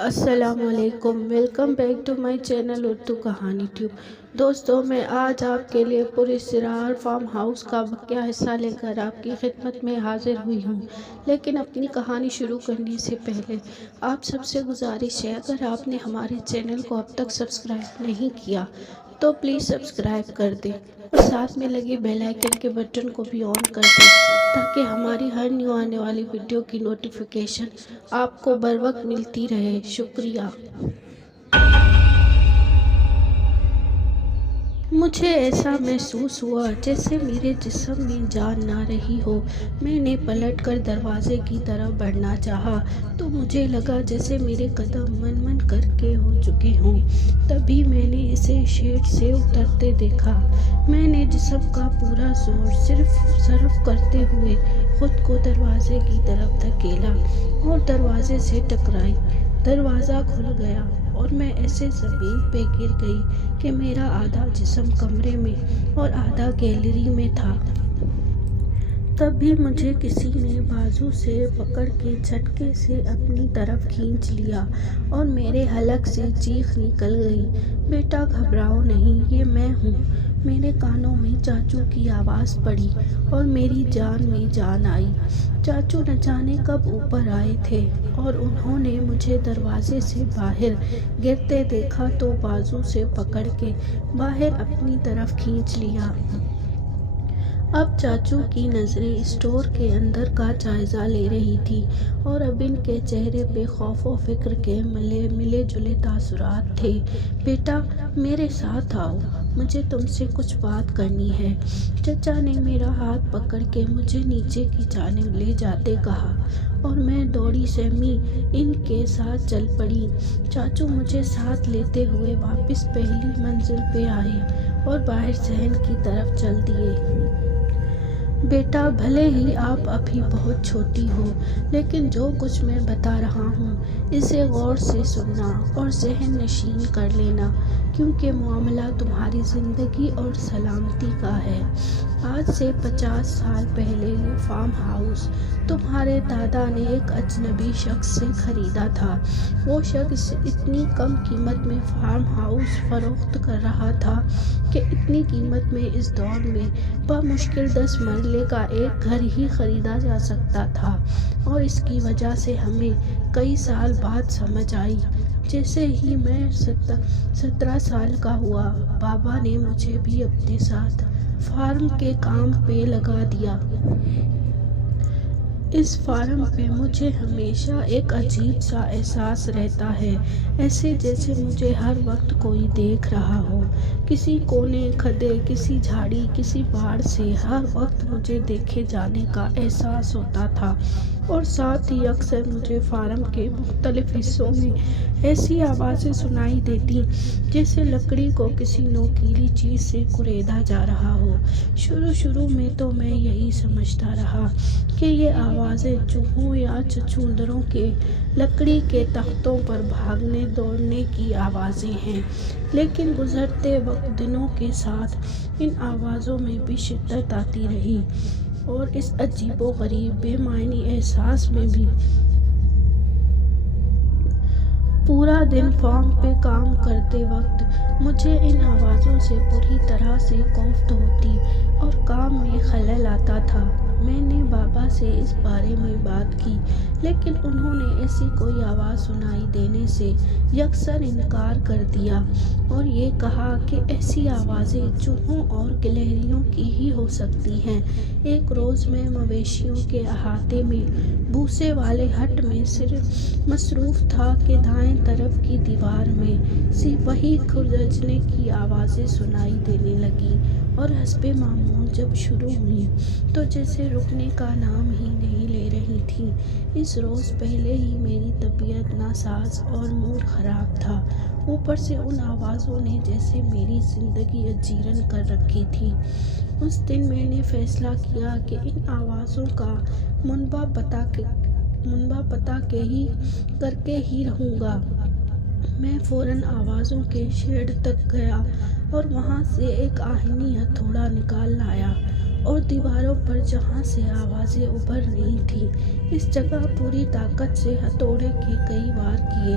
السلام علیکم، welcome back to my channel Urdu Kahani Tube. دوستوں، میں آج آپ کے لیے پراسرار فارم ہاؤس کا واقعہ حصہ لے کر آپ کی خدمت میں حاضر ہوئی ہوں۔ لیکن اپنی کہانی شروع کرنے سے پہلے آپ سب سے گزارش ہے، اگر آپ نے ہمارے چینل کو اب تک سبسکرائب نہیں کیا تو پلیز سبسکرائب کر دیں اور ساتھ میں لگے بیل آئیکن کے بٹن کو بھی آن کر دیں تاکہ ہماری ہر نیو آنے والی ویڈیو کی نوٹیفیکیشن آپ کو بر وقت ملتی رہے۔ شکریہ۔ مجھے ایسا محسوس ہوا جیسے میرے جسم میں جان نہ رہی ہو۔ میں نے پلٹ کر دروازے کی طرف بڑھنا چاہا تو مجھے لگا جیسے میرے قدم من من کر کے ہو چکے ہوں۔ تبھی میں نے اسے شیڈ سے اترتے دیکھا۔ میں نے جسم کا پورا زور صرف کرتے ہوئے خود کو دروازے کی طرف دھکیلا اور دروازے سے ٹکرائی۔ دروازہ کھل گیا اور میں ایسے زمین پہ گر گئی کہ میرا آدھا جسم کمرے میں اور آدھا گیلری میں تھا۔ تب بھی مجھے کسی نے بازو سے پکڑ کے جھٹکے سے اپنی طرف کھینچ لیا اور میرے حلق سے چیخ نکل گئی، "بیٹا گھبراؤ نہیں، یہ میں ہوں۔" میرے کانوں میں چاچو کی آواز پڑی اور میری جان میں جان آئی۔ چاچو نہ جانے کب اوپر آئے تھے اور انہوں نے مجھے دروازے سے باہر گرتے دیکھا تو بازو سے پکڑ کے باہر اپنی طرف کھینچ لیا۔ اب چاچو کی نظریں اسٹور کے اندر کا جائزہ لے رہی تھیں اور اب ان کے چہرے پہ خوف و فکر کے ملے جلے تاثرات تھے۔ "بیٹا، میرے ساتھ آؤ، مجھے تم سے کچھ بات کرنی ہے۔" چچا نے میرا ہاتھ پکڑ کے مجھے نیچے کی جانب لے جاتے کہا اور میں دوڑی سہمی ان کے ساتھ چل پڑی۔ چاچو مجھے ساتھ لیتے ہوئے واپس پہلی منزل پہ آئے اور باہر صحن کی طرف چل دیے۔ "بیٹا، بھلے ہی آپ ابھی بہت چھوٹی ہو، لیکن جو کچھ میں بتا رہا ہوں اسے غور سے سننا اور ذہن نشین کر لینا، کیونکہ معاملہ تمہاری زندگی اور سلامتی کا ہے۔ آج سے 50 سال پہلے یہ فارم ہاؤس تمہارے دادا نے ایک اجنبی شخص سے خریدا تھا۔ وہ شخص اتنی کم قیمت میں فارم ہاؤس فروخت کر رہا تھا کہ اتنی قیمت میں اس دور میں بمشکل 10 مرلے کا ایک گھر ہی خریدا جا سکتا تھا، اور اس کی وجہ سے ہمیں کئی سال بعد سمجھ آئی۔ جیسے ہی میں 17 سال کا ہوا، بابا نے مجھے بھی اپنے ساتھ فارم کے کام پہ لگا دیا۔ اس فارم پہ مجھے ہمیشہ ایک عجیب سا احساس رہتا ہے، ایسے جیسے مجھے ہر وقت کوئی دیکھ رہا ہو۔ کسی کونے کھدے، کسی جھاڑی، کسی باڑ سے ہر وقت مجھے دیکھے جانے کا احساس ہوتا تھا، اور ساتھ ہی اکثر مجھے فارم کے مختلف حصوں میں ایسی آوازیں سنائی دیتی جیسے لکڑی کو کسی نوکیلی چیز سے کریدا جا رہا ہو۔ شروع میں تو میں یہی سمجھتا رہا کہ یہ آوازیں چوہوں یا چچوندروں کے لکڑی کے تختوں پر بھاگنے دوڑنے کی آوازیں ہیں، لیکن گزرتے وقت دنوں کے ساتھ ان آوازوں میں بھی شدت آتی رہی اور اس عجیب و غریب بے معنی احساس میں بھی۔ پورا دن فارم پہ کام کرتے وقت مجھے ان آوازوں سے بری طرح سے کوفت ہوتی اور کام میں خلل آتا تھا۔ میں نے بابا سے اس بارے میں بات کی، لیکن انہوں نے ایسی کوئی آواز سنائی دینے سے یکسر انکار کر دیا اور یہ کہا کہ ایسی آوازیں چوہوں اور گلہریوں کی ہی ہو سکتی ہیں۔ ایک روز میں مویشیوں کے احاطے میں بھوسے والے ہٹ میں صرف مصروف تھا کہ دائیں طرف کی دیوار میں سے وہی کھرجنے کی آوازیں سنائی دینے لگیں، اور حسب معمول جب شروع ہوئیں تو جیسے رکنے کا نام ہی نہیں لے رہی تھیں۔ اس روز پہلے ہی میری طبیعت ناساز اور موڈ خراب تھا، اوپر سے ان آوازوں نے جیسے میری زندگی اجیرن کر رکھی تھی۔ اس دن میں نے فیصلہ کیا کہ ان آوازوں کا منبع پتہ کر کے ہی رہوں گا۔ میں فوراً آوازوں کے شیڈ تک گیا اور وہاں سے ایک آہنی ہتھوڑا نکال لایا اور دیواروں پر جہاں سے آوازیں ابھر رہی تھیں اس جگہ پوری طاقت سے ہتھوڑے کے کئی وار کیے۔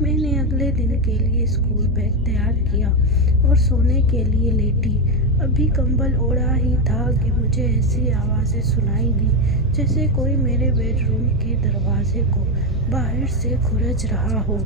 میں نے اگلے دن کے لیے اسکول بیگ تیار کیا اور سونے کے لیے لیٹی۔ ابھی کمبل اوڑھا ہی تھا کہ مجھے ایسی آوازیں سنائی دی جیسے کوئی میرے بیڈ روم کے دروازے کو باہر سے کھرچ رہا ہو۔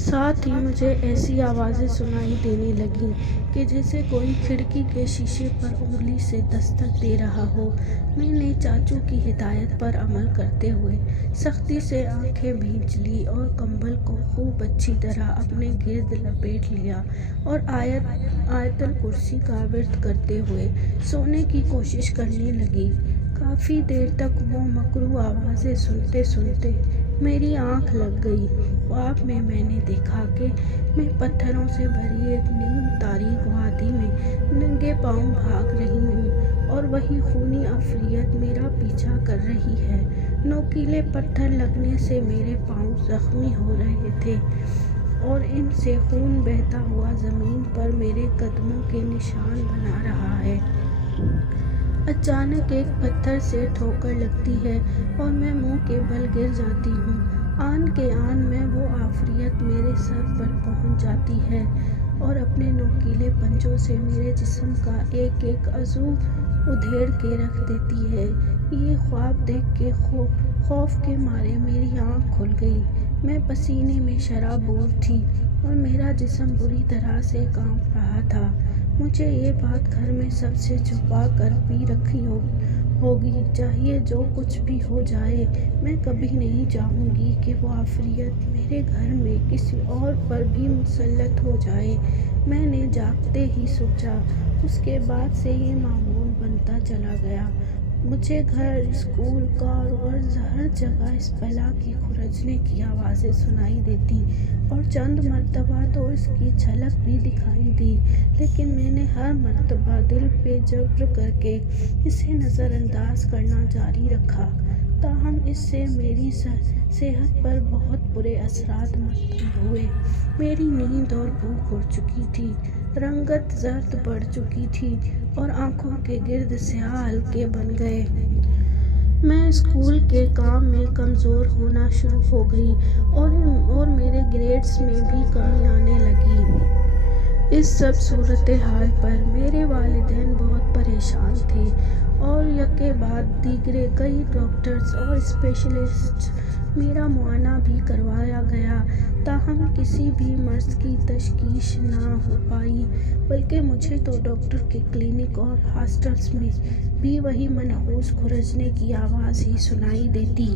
ساتھ ہی مجھے ایسی آوازیں سنائی دینے لگیں کہ جیسے کوئی کھڑکی کے شیشے پر انگلی سے دستک دے رہا ہو۔ میں نے چاچو کی ہدایت پر عمل کرتے ہوئے سختی سے آنکھیں بھینچ لی اور کمبل کو خوب اچھی طرح اپنے گرد لپیٹ لیا اور آیت الکرسی کا ورد کرتے ہوئے سونے کی کوشش کرنے لگی۔ کافی دیر تک وہ مکروہ آوازیں سنتے سنتے میری آنکھ لگ گئی۔ خواب میں نے دیکھا کہ میں پتھروں سے بھری ایک نیم تاریک وادی میں ننگے پاؤں بھاگ رہی ہوں اور وہی خونی عفریت میرا پیچھا کر رہی ہے۔ نوکیلے پتھر لگنے سے میرے پاؤں زخمی ہو رہے تھے اور ان سے خون بہتا ہوا زمین پر میرے قدموں کے نشان بنا رہا ہے۔ اچانک ایک پتھر سے ٹھوکر لگتی ہے اور میں منہ کے بل گر جاتی ہوں۔ آن کے آن میں وہ عفریت میرے سر پر پہنچ جاتی ہے اور اپنے نوکیلے پنجوں سے میرے جسم کا ایک ایک عضو ادھیڑ کے رکھ دیتی ہے۔ یہ خواب دیکھ کے خوف کے مارے میری آنکھ کھل گئی۔ میں پسینے میں شرابور تھی اور میرا جسم بری طرح سے کانپ رہا تھا۔ مجھے یہ بات گھر میں سب سے چھپا کر بھی رکھی ہوگی۔ چاہیے جو کچھ بھی ہو جائے، میں کبھی نہیں چاہوں گی کہ وہ عفریت میرے گھر میں کسی اور پر بھی مسلط ہو جائے۔ میں نے جاگتے ہی سوچا۔ اس کے بعد سے یہ معمول بنتا چلا گیا۔ مجھے گھر، اسکول، کار، ہر جگہ اس بلا کی کھرچنے کی آوازیں سنائی دیتی اور چند مرتبہ تو اس کی جھلک بھی دکھائی دی، لیکن میں نے ہر مرتبہ دل پہ جبر کر کے اسے نظر انداز کرنا جاری رکھا۔ تاہم اس سے میری صحت پر بہت برے اثرات مرتب ہوئے۔ میری نیند اور بھوک اڑ چکی تھی، رنگت زرد پڑ چکی تھی اور آنکھوں کے گرد سیاہ حلقے بن گئے۔ میں اسکول کے کام میں کمزور ہونا شروع ہو گئی اور میرے گریڈز میں بھی کمی آنے لگی۔ اس سب صورتحال پر میرے والدین بہت پریشان تھے اور یکے بعد دیگرے کئی ڈاکٹرز اور اسپیشلسٹس میرا معائنہ بھی کروایا گیا، تاہم کسی بھی مرض کی تشخیص نہ ہو پائی، بلکہ مجھے تو ڈاکٹر کے کلینک اور ہاسٹلس میں بھی وہی منحوس کھرچنے کی آواز ہی سنائی دیتی۔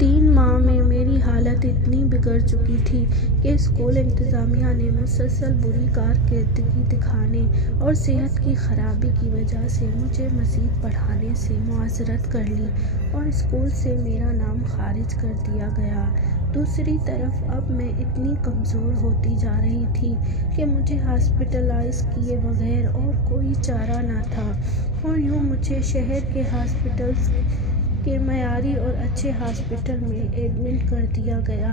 3 ماہ میں میری حالت اتنی بگڑ چکی تھی کہ اسکول انتظامیہ نے مسلسل بری کارکردگی دکھانے اور صحت کی خرابی کی وجہ سے مجھے مزید پڑھانے سے معذرت کر لی اور اسکول سے میرا نام خارج کر دیا گیا۔ دوسری طرف اب میں اتنی کمزور ہوتی جا رہی تھی کہ مجھے ہاسپٹلائز کیے بغیر اور کوئی چارہ نہ تھا اور یوں مجھے شہر کے ہاسپٹلز کے معیاری اور اچھے ہاسپٹل میں ایڈمٹ کر دیا گیا۔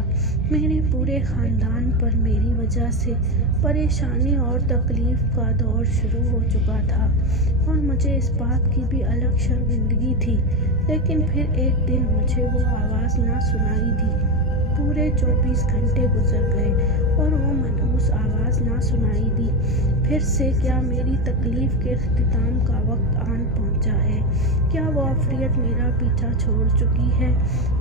میرے پورے خاندان پر میری وجہ سے پریشانی اور تکلیف کا دور شروع ہو چکا تھا اور مجھے اس بات کی بھی الگ شرمندگی تھی، لیکن پھر ایک دن مجھے وہ آواز نہ سنائی دی۔ پورے 24 گھنٹے گزر گئے اور وہ منحوس آواز نہ سنائی دی۔ پھر سے کیا میری تکلیف کے اختتام کا وقت آن پہنچا ہے؟ کیا وہ عفریت میرا پیچھا چھوڑ چکی ہے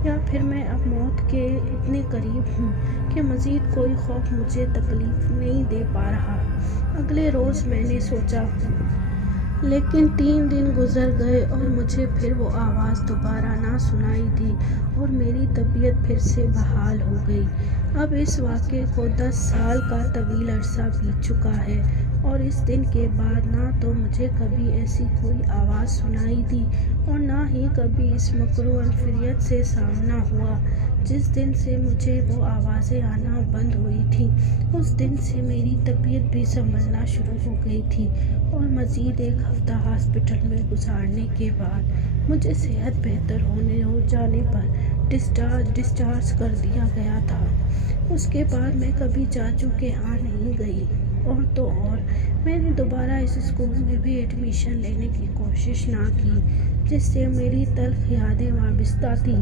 یا پھر میں اب موت کے اتنے قریب ہوں کہ مزید کوئی خوف مجھے تکلیف نہیں دے پا رہا؟ اگلے روز میں نے سوچا، لیکن 3 دن گزر گئے اور مجھے پھر وہ آواز دوبارہ نہ سنائی دی اور میری طبیعت پھر سے بحال ہو گئی۔ اب اس واقعے کو 10 سال کا طویل عرصہ بیت چکا ہے اور اس دن کے بعد نہ تو مجھے کبھی ایسی کوئی آواز سنائی دی اور نہ ہی کبھی اس مکروہ عفریت سے سامنا ہوا۔ جس دن سے مجھے وہ آوازیں آنا بند ہوئی تھیں، اس دن سے میری طبیعت بھی سنبھلنا شروع ہو گئی تھی اور مزید 1 ہفتہ ہاسپٹل میں گزارنے کے بعد مجھے صحت بہتر ہونے ہو جانے پر ڈسچارج کر دیا گیا تھا۔ اس کے بعد میں کبھی چاچو کے ہاں نہیں گئی اور تو اور میں نے دوبارہ اس اسکول میں بھی ایڈمیشن لینے کی کوشش نہ کی جس سے میری تلخ یادیں وابستہ تھیں۔